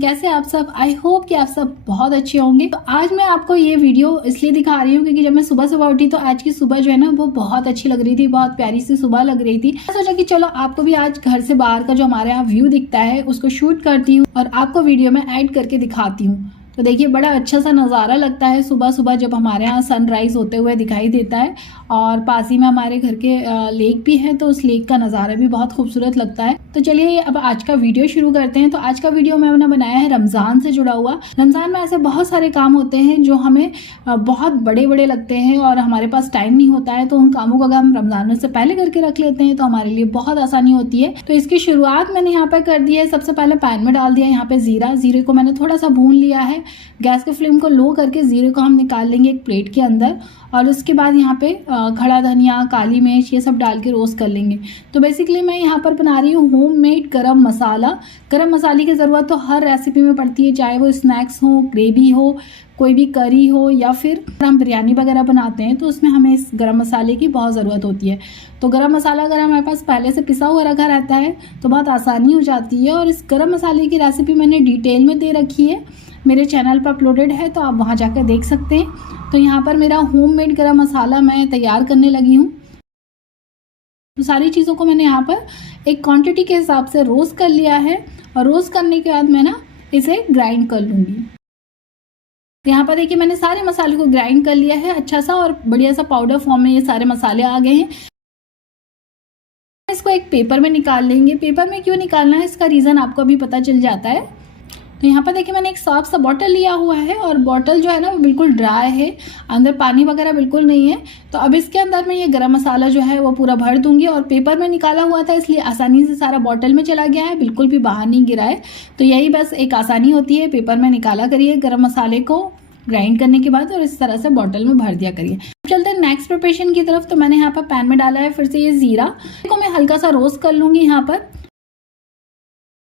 कैसे आप सब। आई होप कि आप सब बहुत अच्छे होंगे। तो आज मैं आपको ये वीडियो इसलिए दिखा रही हूँ क्योंकि जब मैं सुबह सुबह उठी तो आज की सुबह जो है ना वो बहुत अच्छी लग रही थी, बहुत प्यारी सी सुबह लग रही थी। मैं सोचा कि चलो आपको भी आज घर से बाहर का जो हमारे यहाँ व्यू दिखता है उसको शूट करती हूँ और आपको वीडियो में ऐड करके दिखाती हूँ। तो देखिए बड़ा अच्छा सा नज़ारा लगता है सुबह सुबह जब हमारे यहाँ सनराइज़ होते हुए दिखाई देता है और पास ही में हमारे घर के लेक भी है, तो उस लेक का नज़ारा भी बहुत खूबसूरत लगता है। तो चलिए अब आज का वीडियो शुरू करते हैं। तो आज का वीडियो मैंने बनाया है रमज़ान से जुड़ा हुआ। रमज़ान में ऐसे बहुत सारे काम होते हैं जो हमें बहुत बड़े बड़े लगते हैं और हमारे पास टाइम नहीं होता है, तो उन कामों को अगर हम रमज़ान से पहले करके रख लेते हैं तो हमारे लिए बहुत आसानी होती है। तो इसकी शुरुआत मैंने यहाँ पर कर दी है। सबसे पहले पैन में डाल दिया यहाँ पे जीरे को मैंने थोड़ा सा भून लिया है। गैस के फ्लेम को लो करके जीरे को हम निकाल लेंगे एक प्लेट के अंदर और उसके बाद यहाँ पे खड़ा धनिया, काली मिर्च ये सब डाल के रोस्ट कर लेंगे। तो बेसिकली मैं यहाँ पर बना रही हूँ होममेड गरम मसाला। गरम मसाले की ज़रूरत तो हर रेसिपी में पड़ती है, चाहे वो स्नैक्स हो, ग्रेवी हो, कोई भी करी हो या फिर हम बिरयानी वगैरह बनाते हैं तो उसमें हमें इस गरम मसाले की बहुत ज़रूरत होती है। तो गरम मसाला अगर हमारे पास पहले से पिसा हुआ रखा रहता है तो बहुत आसानी हो जाती है। और इस गरम मसाले की रेसिपी मैंने डिटेल में दे रखी है, मेरे चैनल पर अपलोडेड है, तो आप वहाँ जाकर देख सकते हैं। तो यहाँ पर मेरा होममेड गरम मसाला मैं तैयार करने लगी हूँ। तो सारी चीज़ों को मैंने यहाँ पर एक क्वांटिटी के हिसाब से रोस्ट कर लिया है और रोस्ट करने के बाद मैं ना इसे ग्राइंड कर लूँगी। तो यहाँ पर देखिए मैंने सारे मसाले को ग्राइंड कर लिया है अच्छा सा और बढ़िया सा पाउडर फॉर्म में ये सारे मसाले आ गए हैं। इसको एक पेपर में निकाल लेंगे। पेपर में क्यों निकालना है इसका रीज़न आपको अभी पता चल जाता है। तो यहाँ पर देखिए मैंने एक साफ सा बॉटल लिया हुआ है और बॉटल जो है ना वो बिल्कुल ड्राई है, अंदर पानी वगैरह बिल्कुल नहीं है। तो अब इसके अंदर मैं ये गरम मसाला जो है वो पूरा भर दूंगी और पेपर में निकाला हुआ था इसलिए आसानी से सारा बॉटल में चला गया है, बिल्कुल भी बाहर नहीं गिरा है। तो यही बस एक आसानी होती है, पेपर में निकाला करिए गरम मसाले को ग्राइंड करने के बाद और इस तरह से बॉटल में भर दिया करिए। चलते हैं नेक्स्ट प्रिपरेशन की तरफ। तो मैंने यहाँ पर पैन में डाला है फिर से ये जीरा को मैं हल्का सा रोस्ट कर लूँगी यहाँ पर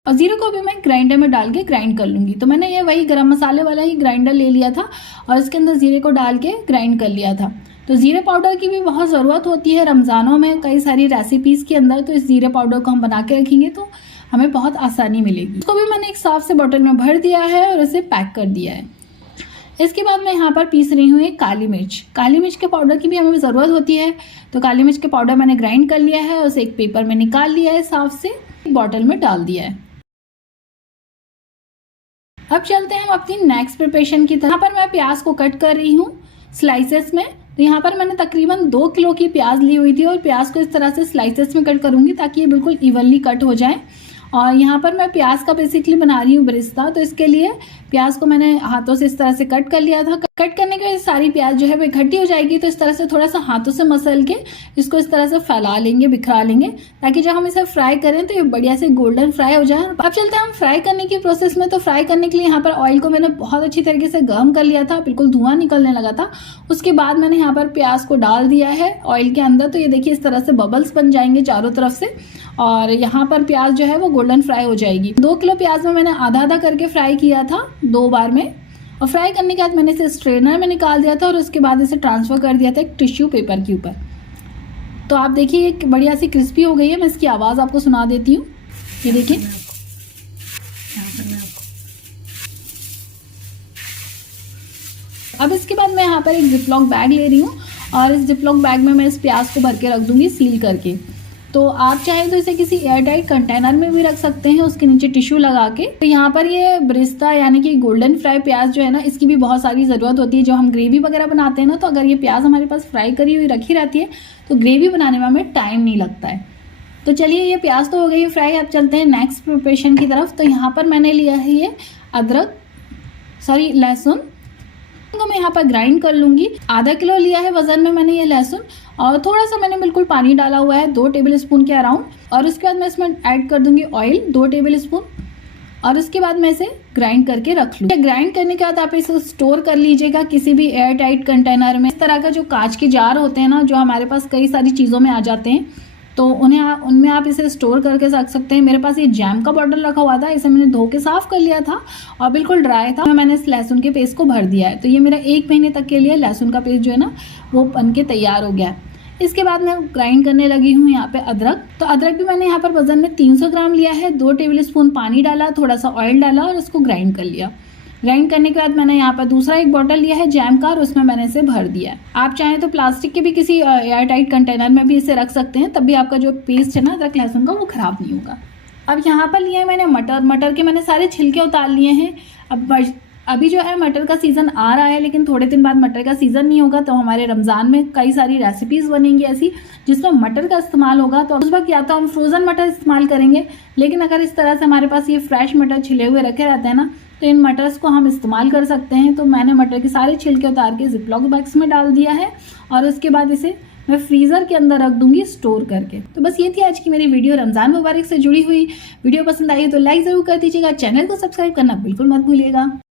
और जीरे को भी मैं ग्राइंडर में डाल के ग्राइंड कर लूँगी। तो मैंने ये वही गरम मसाले वाला ही ग्राइंडर ले लिया था और इसके अंदर जीरे को डाल के ग्राइंड कर लिया था। तो जीरे पाउडर की भी बहुत ज़रूरत होती है रमज़ानों में कई सारी रेसिपीज़ के अंदर, तो इस जीरे पाउडर को हम बना के रखेंगे तो हमें बहुत आसानी मिलेगी। इसको भी मैंने एक साफ से बॉटल में भर दिया है और इसे पैक कर दिया है। इसके बाद मैं यहाँ पर पीस रही हूँ एक काली मिर्च के पाउडर की भी हमें ज़रूरत होती है। तो काली मिर्च के पाउडर मैंने ग्राइंड कर लिया है, उसे एक पेपर में निकाल लिया है, साफ से बॉटल में डाल दिया है। अब चलते हैं हम अपनी नेक्स्ट प्रिपरेशन की तरफ। यहाँ पर मैं प्याज को कट कर रही हूँ स्लाइसेस में। तो यहाँ पर मैंने तकरीबन 2 किलो की प्याज ली हुई थी और प्याज को इस तरह से स्लाइसेस में कट करूँगी ताकि ये बिल्कुल इवनली कट हो जाए। और यहाँ पर मैं प्याज का बेसिकली बना रही हूँ ब्रिस्ता, तो इसके लिए प्याज को मैंने हाथों से इस तरह से कट कर लिया था। कट करने के बाद सारी प्याज जो है वो इकट्ठी हो जाएगी, तो इस तरह से थोड़ा सा हाथों से मसल के इसको इस तरह से फैला लेंगे, बिखरा लेंगे ताकि जब हम इसे फ्राई करें तो ये बढ़िया से गोल्डन फ्राई हो जाए। अब चलते हैं हम फ्राई करने की प्रोसेस में। तो फ्राई करने के लिए यहाँ पर ऑयल को मैंने बहुत अच्छी तरीके से गर्म कर लिया था, बिल्कुल धुआं निकलने लगा था। उसके बाद मैंने यहाँ पर प्याज को डाल दिया है ऑयल के अंदर। तो ये देखिए इस तरह से बबल्स बन जाएंगे चारों तरफ से और यहाँ पर प्याज जो है वो गोल्डन फ्राई हो जाएगी। 2 किलो प्याज में मैंने आधा आधा करके फ्राई किया था 2 बार में और फ्राई करने के बाद मैंने इसे स्ट्रेनर में निकाल दिया था और उसके बाद इसे ट्रांसफ़र कर दिया था एक टिश्यू पेपर के ऊपर। तो आप देखिए एक बढ़िया सी क्रिस्पी हो गई है। मैं इसकी आवाज़ आपको सुना देती हूँ, ये देखिए। अब इसके बाद मैं यहाँ पर एक जिपलॉक बैग ले रही हूँ और इस जिपलॉक बैग में मैं इस प्याज को भर के रख दूँगी सील करके। तो आप चाहें तो इसे किसी एयरटाइट कंटेनर में भी रख सकते हैं, उसके नीचे टिश्यू लगा के। तो यहाँ पर ये ब्रिस्ता यानी कि गोल्डन फ्राई प्याज जो है ना इसकी भी बहुत सारी ज़रूरत होती है। जो हम ग्रेवी वगैरह बनाते हैं ना, तो अगर ये प्याज हमारे पास फ्राई करी हुई रखी रहती है तो ग्रेवी बनाने में हमें टाइम नहीं लगता है। तो चलिए ये प्याज तो हो गई फ्राई। अब चलते हैं नेक्स्ट प्रिपरेशन की तरफ। तो यहाँ पर मैंने लिया है ये लहसुन को मैं यहाँ पर ग्राइंड कर लूँगी। आधा किलो लिया है वज़न में मैंने ये लहसुन और थोड़ा सा मैंने बिल्कुल पानी डाला हुआ है 2 टेबल स्पून के अराउंड। और उसके बाद मैं इसमें ऐड कर दूँगी ऑयल 2 टेबल स्पून और उसके बाद मैं इसे ग्राइंड करके रख लूँ। ग्राइंड करने के बाद आप इसे स्टोर कर लीजिएगा किसी भी एयर टाइट कंटेनर में। इस तरह का जो कांच के जार होते हैं ना, जो हमारे पास कई सारी चीज़ों में आ जाते हैं, तो उनमें आप इसे स्टोर करके रख सकते हैं। मेरे पास ये जैम का बॉटल रखा हुआ था, इसे मैंने धो के साफ़ कर लिया था और बिल्कुल ड्राई था। मैंने इस लहसुन के पेस्ट को भर दिया है। तो ये मेरा 1 महीने तक के लिए लहसुन का पेस्ट जो है ना वो बन के तैयार हो गया है। इसके बाद मैं ग्राइंड करने लगी हूँ यहाँ पे अदरक। तो अदरक भी मैंने यहाँ पर वजन में 300 ग्राम लिया है। 2 टेबल स्पून पानी डाला, थोड़ा सा ऑयल डाला और इसको ग्राइंड कर लिया। ग्राइंड करने के बाद मैंने यहाँ पर दूसरा एक बॉटल लिया है जैम का और उसमें मैंने इसे भर दिया है। आप चाहें तो प्लास्टिक के भी किसी एयर टाइट कंटेनर में भी इसे रख सकते हैं, तब भी आपका जो पेस्ट है ना अदरक लहसुन का वो ख़राब नहीं होगा। अब यहाँ पर लिया है मैंने मटर के मैंने सारे छिलके उतार लिए हैं। अभी जो है मटर का सीज़न आ रहा है, लेकिन थोड़े दिन बाद मटर का सीज़न नहीं होगा, तो हमारे रमज़ान में कई सारी रेसिपीज़ बनेंगी ऐसी जिसमें मटर का इस्तेमाल होगा। तो उस वक्त या तो हम फ्रोज़न मटर इस्तेमाल करेंगे, लेकिन अगर इस तरह से हमारे पास ये फ्रेश मटर छिले हुए रखे रहते हैं ना, तो इन मटर्स को हम इस्तेमाल कर सकते हैं। तो मैंने मटर के सारे छिलके उतार के जिपलॉक बॉक्स में डाल दिया है और उसके बाद इसे मैं फ्रीज़र के अंदर रख दूंगी स्टोर करके। तो बस ये थी आज की मेरी वीडियो रमज़ान मुबारक से जुड़ी हुई। वीडियो पसंद आई तो लाइक ज़रूर कर दीजिएगा, चैनल को सब्सक्राइब करना बिल्कुल मत भूलिएगा।